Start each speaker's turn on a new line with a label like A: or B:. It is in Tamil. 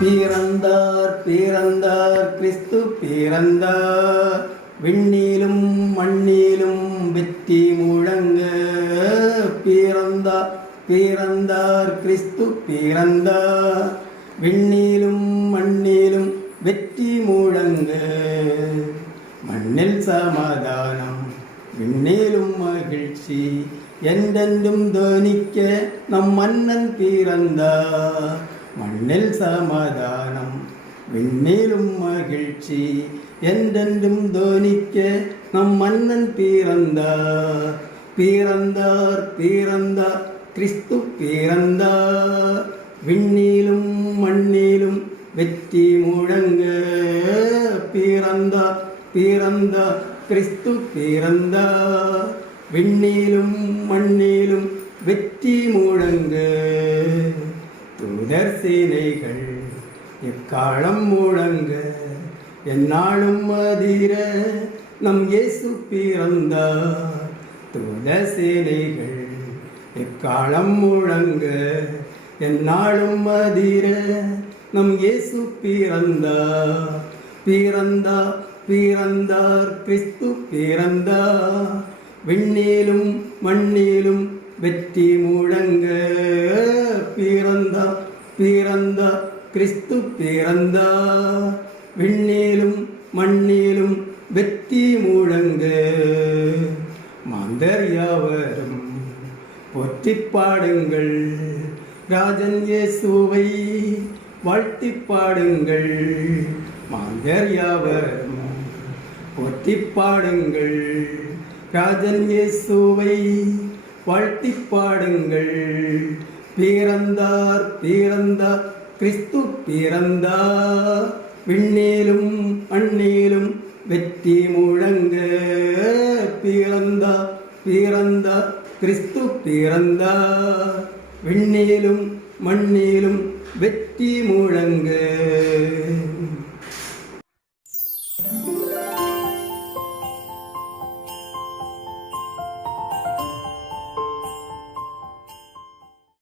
A: பிறந்தார் பிறந்தார் கிறிஸ்து பிறந்தார். விண்ணிலும் மண்ணிலும் வெற்றி முழங்க. பிறந்தார் பிறந்தார் கிறிஸ்து பிறந்தார். விண்ணிலும் மண்ணிலும் வெற்றி முழங்க. மண்ணில் சமாதானம் விண்ணிலும் மகிழ்ச்சி என்றென்றும் தோனிக்க நம் மன்னன் பிறந்தார் மண்ணில் சமாதானம் விண்ணிலும் மகிழ்ச்சி என்றென்றும் தோனிக்க நம் மன்னன் பிறந்தார் பிறந்தார் பிறந்தார் கிறிஸ்து பிறந்தார். விண்ணிலும் மண்ணிலும் வெற்றி முழங்க பிறந்தார் பிறந்தார் கிறிஸ்து பிறந்தார் விண்ணிலும் மண்ணிலும் வெற்றி முழங்க. தூதர் சேனைகள் எக்காலம் முழங்க. எந்நாளும் அதிர நம் இயேசு பிறந்தார். தூதர் சேனைகள் எக்காலம் முழங்க. எந்நாளும் மதிர நம் இயேசு பிறந்தா பிறந்தா பிறந்தார் கிறிஸ்து பிறந்தார். விண்ணிலும் மண்ணிலும் வெற்றி முழங்க பிறந்தார் பிறந்தார் கிறிஸ்து பிறந்தார். விண்ணிலும் மண்ணிலும் வெற்றி முழங்க மாந்தர் யாவரும் போற்றி பாடுங்கள். ராஜன் இயேசுவை வாழ்த்தி பாடுங்கள். மாந்தர் யாவரும் போற்றி பாடுங்கள் ராஜன் இயேசுவை வாழ்த்தி பாடுங்கள். பிறந்தார் பிறந்தார் கிறிஸ்து பிறந்தார். விண்ணேலும் அண்ணேலும் வெற்றி முழங்க. பிறந்தார் பிறந்தார் கிறிஸ்து பிறந்தார். விண்ணேலும் மண்ணிலும் வெற்றி முழங்க.